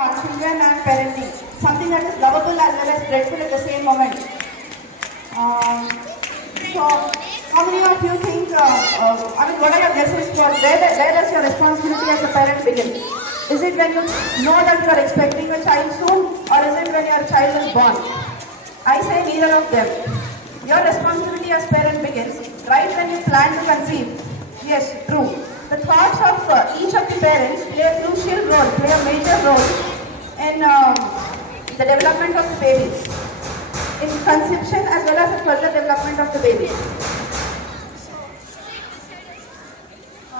children and parenting, something that is lovable as well as dreadful at the same moment. So, how many of you think, what are your guesses for where does your responsibility as a parent begin? Is it when you know that you are expecting a child soon, or is it when your child is born? I say neither of them. Your responsibility as parent begins right when you plan to conceive. Yes, true. The thoughts of each of the parents play a crucial role, play a major role in the development of the baby, in conception as well as the further development of the baby.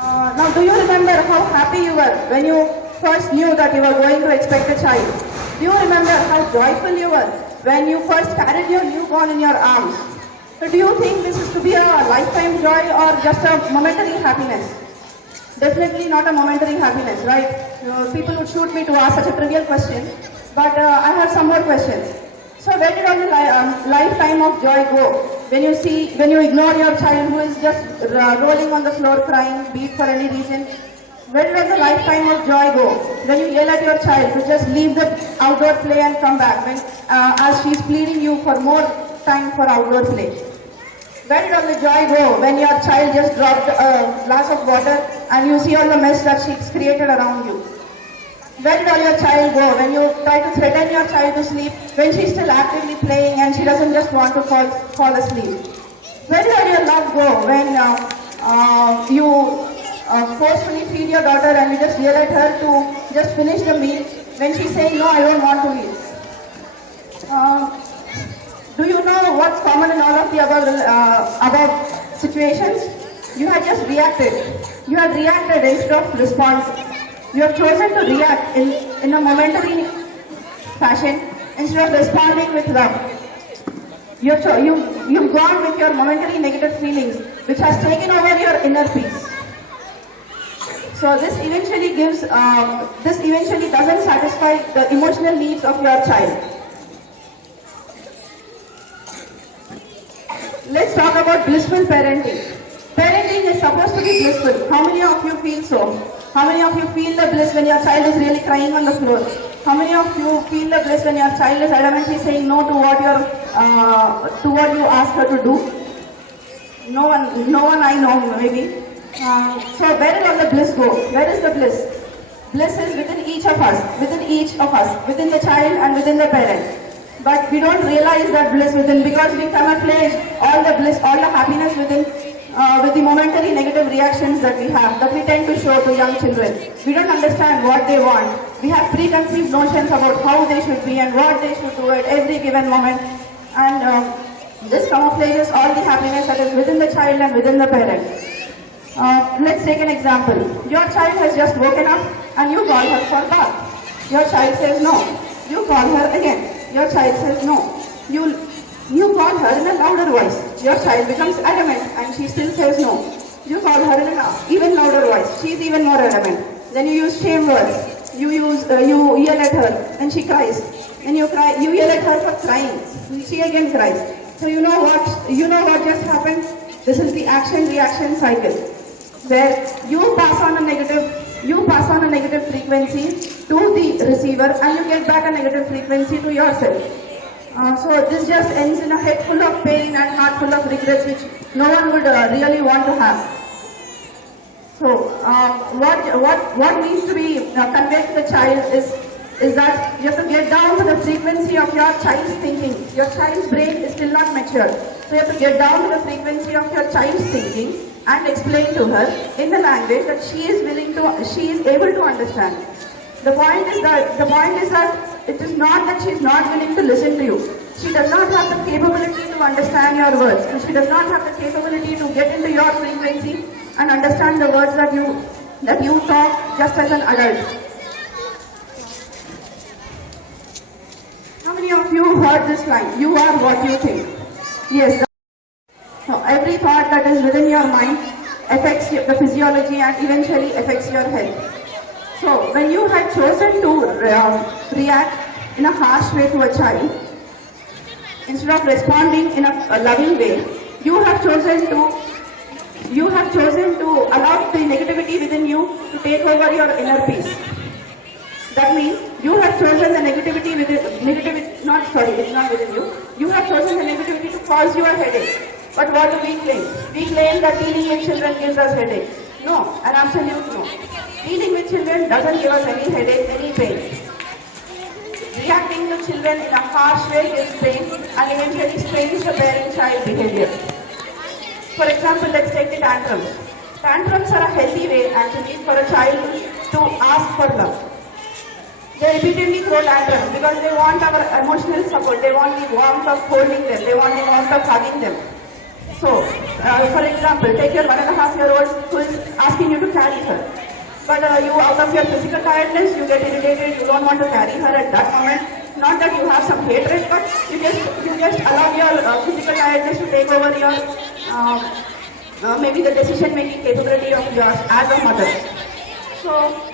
Now, do you remember how happy you were when you first knew that you were going to expect a child? Do you remember how joyful you were when you first carried your newborn in your arms? So do you think this is to be a lifetime joy or just a momentary happiness? Definitely not a momentary happiness, right? People would shoot me to ask such a trivial question, but I have some more questions. So where did all the lifetime of joy go? When you ignore your child who is just rolling on the floor crying, be it for any reason, where does the lifetime of joy go? When you yell at your child to just leave the outdoor play and come back, as she's pleading you for more time for outdoor play. Where did all the joy go when your child just dropped a glass of water and you see all the mess that she's created around you? Where did all your child go when you try to threaten your child to sleep when she's still actively playing and she doesn't just want to fall asleep? Where did all your love go when you forcefully feed your daughter and you just yell at her to just finish the meal when she's saying, no, I don't want to eat? Do you know what's common in all of the above situations? You had just reacted. You had reacted instead of response. You have chosen to react in a momentary fashion instead of responding with love. You've gone with your momentary negative feelings, which has taken over your inner peace. So this eventually doesn't satisfy the emotional needs of your child. Let's talk about blissful parenting. Parenting is supposed to be blissful. How many of you feel so? How many of you feel the bliss when your child is really crying on the floor? How many of you feel the bliss when your child is adamantly saying no to what you ask her to do? No one I know, maybe. So where does all the bliss go? Where is the bliss? Bliss is within each of us, within the child and within the parent. But we don't realize that bliss within, because we camouflage all the bliss, all the happiness within with the momentary negative reactions that we have, that we tend to show to young children. We don't understand what they want. We have preconceived notions about how they should be and what they should do at every given moment. And this camouflages all the happiness that is within the child and within the parent. Let's take an example. Your child has just woken up and you call her for bath. Your child says no. You call her again. Your child says no. You call her in a louder voice. Your child becomes adamant and she still says no. You call her in an even louder voice. She's even more adamant. Then you use shame words. You yell at her and she cries. Then you yell at her for crying. She again cries. So you know what just happened? This is the action-reaction cycle, where you pass on a negative frequency to the receiver and you get back a negative frequency to yourself. So this just ends in a head full of pain and heart full of regrets, which no one would really want to have. So what needs to be conveyed to the child is that you have to get down to the frequency of your child's thinking. Your child's brain is still not mature. So you have to get down to the frequency of your child's thinking and explain to her in the language that she is able to understand. The point is that it is not that she is not willing to listen to you. She does not have the capability to understand your words. And she does not have the capability to get into your frequency and understand the words that you talk just as an adult. How many of you heard this line? You are what you think. Yes. So every thought that is within your mind affects the physiology and eventually affects your health. So when you had chosen to react in a harsh way to a child, instead of responding in a loving way, you have chosen to allow the negativity within you to take over your inner peace. That means you have chosen the negativity within, negativity, not sorry, it's not within you. You have chosen the negativity to cause you a headache. But what do we claim? We claim that dealing with children gives us headache. No, an absolute no. Dealing with children doesn't give us any headache, any pain. Reacting to children in a harsh way gives pain and eventually strains the parent-child behavior. For example, let's take the tantrums. Tantrums are a healthy way actually for a child to ask for love. They repeatedly throw tantrums because they want our emotional support. They want the warmth of holding them. They want the warmth of hugging them. So, for example, take your 1.5-year-old who is asking you to carry her. But you, out of your physical tiredness, you get irritated. You don't want to carry her at that moment. Not that you have some hatred, but you just allow your physical tiredness to take over your maybe the decision-making capability of yours as a mother. So.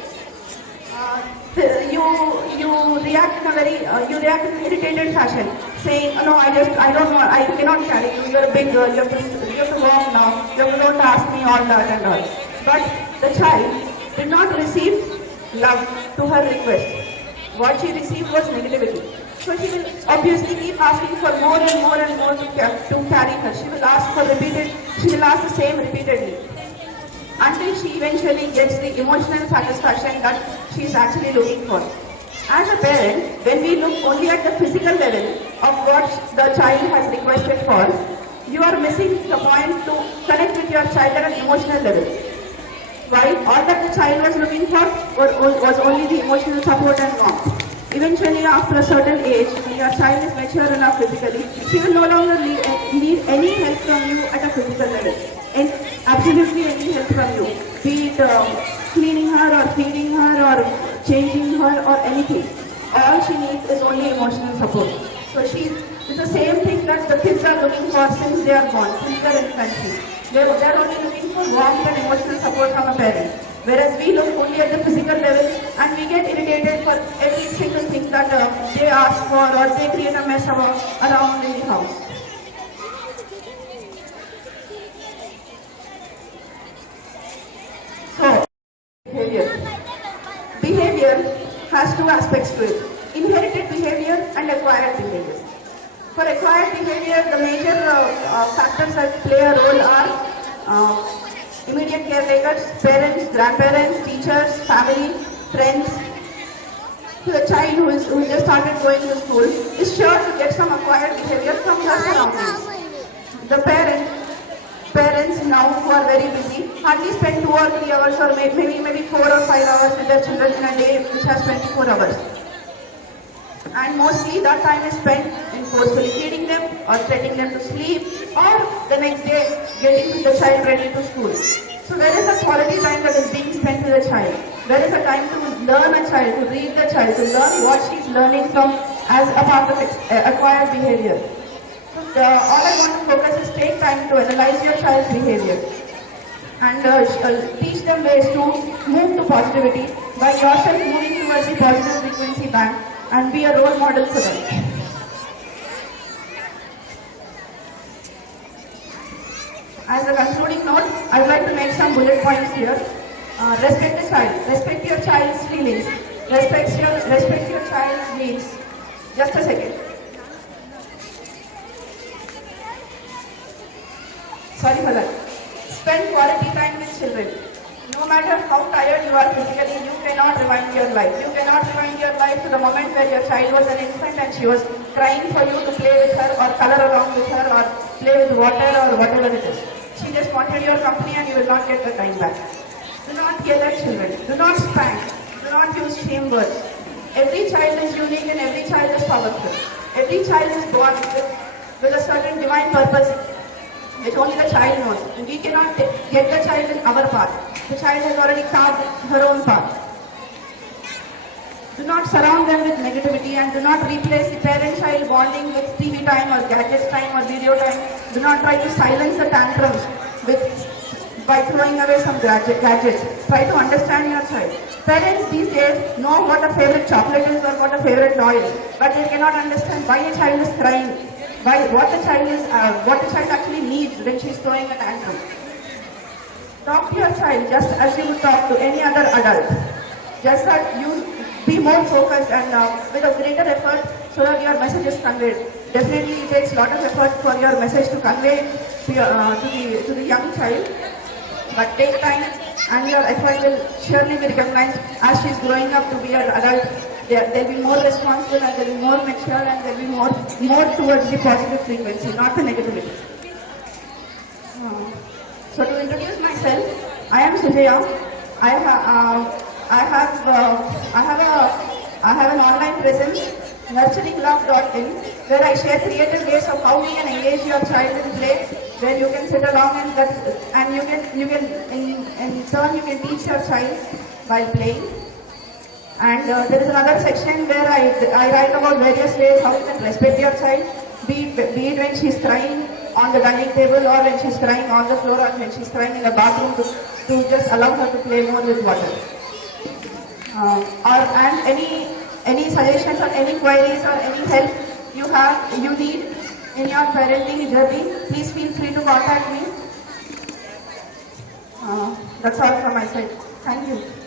You react in a very irritated fashion, saying, no, I don't know, I cannot carry you. You're a big girl. You have to walk now. You don't ask me all that and all. But the child did not receive love to her request. What she received was negativity. So she will obviously keep asking for more and more and more to carry her. She will ask the same repeatedly, until she eventually gets the emotional satisfaction that she is actually looking for. As a parent, when we look only at the physical level of what the child has requested for, you are missing the point to connect with your child at an emotional level. While all that the child was looking for was only the emotional support and warmth. Eventually, after a certain age, when your child is mature enough physically, she will no longer need any help from you at a physical level. And absolutely any help from you. Be it cleaning her or feeding her or changing her or anything. All she needs is only emotional support. So it's the same thing that the kids are looking for since they are born, since their infancy. They're only looking for warmth and emotional support from a parent. Whereas we look only at the physical level and we get irritated for every single thing that they ask for or they create a mess around in the house. So, behavior has two aspects to it: inherited behavior and acquired behavior. For acquired behavior, the major factors that play a role are immediate caretakers, parents, grandparents, teachers, family, friends. So the child who just started going to school is sure to get some acquired behavior from their surroundings. The parents now who are very busy hardly spend 2 or 3 hours or maybe 4 or 5 hours with their children in a day which has 24 hours. And mostly that time is spent in forcefully feeding them or setting them to sleep or the next day getting the child ready to school. So there is a quality time that is being spent with the child. There is a time to learn a child, to read the child, to learn what she is learning from as a part of acquired behavior. So all I want to focus is take time to analyze your child's behavior and teach them ways to move to positivity by yourself moving towards the positive frequency band and be a role model for them. As a concluding note, I would like to make some bullet points here. Respect the child. Respect your child's feelings. Respect your child's needs. Just a second. Sorry for that. Spend quality time with children. No matter how tired you are physically, you cannot rewind your life. You cannot rewind your life to the moment where your child was an infant and she was crying for you to play with her or color along with her or play with water or whatever it is. She just wanted your company and you will not get the time back. Do not yell at children. Do not spank. Do not use shame words. Every child is unique and every child is powerful. Every child is born with a certain divine purpose which only the child knows. And we cannot get the child in our path. The child has already carved her own path. Do not surround them with negativity and do not replace the parent-child bonding with TV time or gadgets time or video time. Do not try to silence the tantrums by throwing away some gadgets. Try to understand your child. Parents these days know what a favorite chocolate is or what a favorite toy is, but they cannot understand why a child is crying, what the child actually needs when she is throwing a tantrum. Talk to your child just as you would talk to any other adult. Just that be more focused and with a greater effort so that your message is conveyed. Definitely it takes a lot of effort for your message to convey to the young child, but take time and your effort will surely be recognized as she is growing up to be an adult. They'll be more responsible and they'll be more mature and they'll be more towards the positive frequency, not the negativity. So to introduce myself, I am Sujaya. I have an online presence, nurturinglove.in, where I share creative ways of how we can engage your child in play, where you can sit along and you can in turn you can teach your child while playing. And there is another section where I write about various ways how you can respect your child, be it when she's crying on the dining table or when she's crying on the floor or when she's crying in the bathroom to just allow her to play more with water. And any suggestions or any queries or any help you need in your parenting journey, please feel free to contact me. That's all from my side. Thank you.